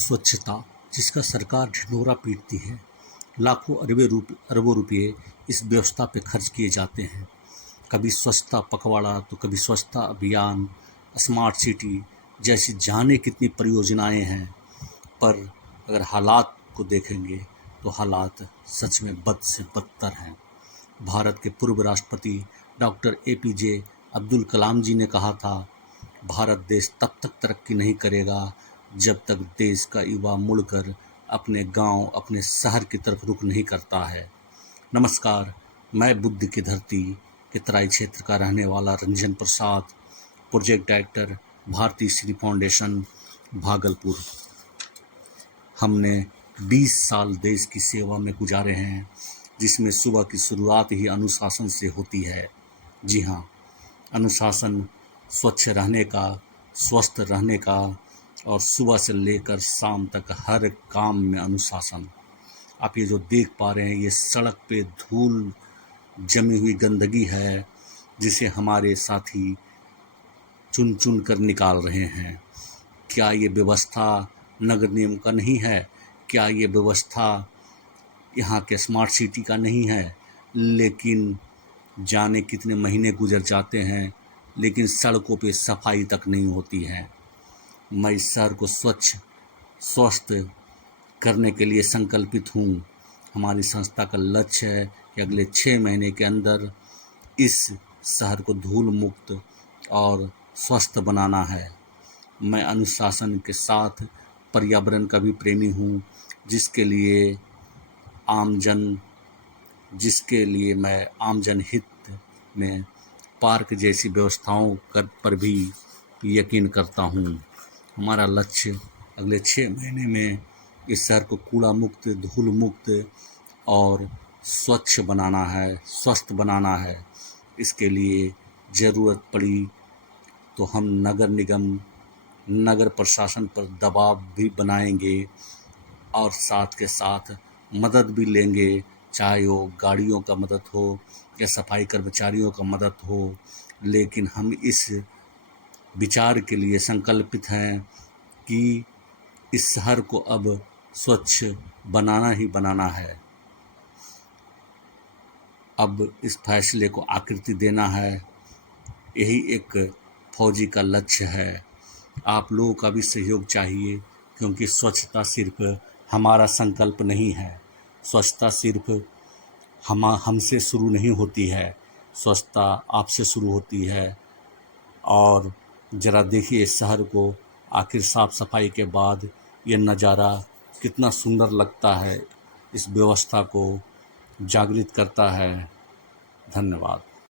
स्वच्छता जिसका सरकार ढिंढोरा पीटती है। लाखों अरबों रुपये इस व्यवस्था पे खर्च किए जाते हैं। कभी स्वच्छता पखवाड़ा तो कभी स्वच्छता अभियान, स्मार्ट सिटी जैसी जाने कितनी परियोजनाएं हैं। पर अगर हालात को देखेंगे तो हालात सच में बद से बदतर हैं। भारत के पूर्व राष्ट्रपति डॉक्टर APJ अब्दुल कलाम जी ने कहा था, भारत देश तब तक तरक्की नहीं करेगा जब तक देश का युवा मुड़कर अपने गांव, अपने शहर की तरफ रुख नहीं करता है। नमस्कार, मैं बुद्ध की धरती के तराई क्षेत्र का रहने वाला रंजन प्रसाद, प्रोजेक्ट डायरेक्टर, भारतीय श्री फाउंडेशन, भागलपुर। हमने 20 साल देश की सेवा में गुजारे हैं, जिसमें सुबह की शुरुआत ही अनुशासन से होती है। जी हाँ, अनुशासन स्वच्छ रहने का, स्वस्थ रहने का और सुबह से लेकर शाम तक हर काम में अनुशासन। आप ये जो देख पा रहे हैं, ये सड़क पे धूल जमी हुई गंदगी है, जिसे हमारे साथी चुन चुन कर निकाल रहे हैं। क्या ये व्यवस्था नगर निगम का नहीं है? क्या ये व्यवस्था यहाँ के स्मार्ट सिटी का नहीं है? लेकिन जाने कितने महीने गुजर जाते हैं, लेकिन सड़कों पे सफाई तक नहीं होती है। मैं इस शहर को स्वच्छ, स्वस्थ करने के लिए संकल्पित हूँ। हमारी संस्था का लक्ष्य है कि अगले 6 महीने के अंदर इस शहर को धूल मुक्त और स्वस्थ बनाना है। मैं अनुशासन के साथ पर्यावरण का भी प्रेमी हूँ, जिसके लिए मैं आमजन हित में पार्क जैसी व्यवस्थाओं पर भी यकीन करता हूँ। हमारा लक्ष्य अगले 6 महीने में इस शहर को कूड़ा मुक्त, धूल मुक्त और स्वच्छ बनाना है, स्वस्थ बनाना है। इसके लिए ज़रूरत पड़ी तो हम नगर निगम, नगर प्रशासन पर दबाव भी बनाएंगे और साथ के साथ मदद भी लेंगे, चाहे वो गाड़ियों का मदद हो या सफाई कर्मचारियों का मदद हो। लेकिन हम इस विचार के लिए संकल्पित हैं कि इस शहर को अब स्वच्छ बनाना ही बनाना है। अब इस फैसले को आकृति देना है, यही एक फौजी का लक्ष्य है। आप लोगों का भी सहयोग चाहिए, क्योंकि स्वच्छता सिर्फ हमारा संकल्प नहीं है। स्वच्छता सिर्फ हमसे शुरू नहीं होती है, स्वच्छता आपसे शुरू होती है। और ज़रा देखिए इस शहर को, आखिर साफ सफाई के बाद ये नज़ारा कितना सुंदर लगता है, इस व्यवस्था को जागृत करता है। धन्यवाद।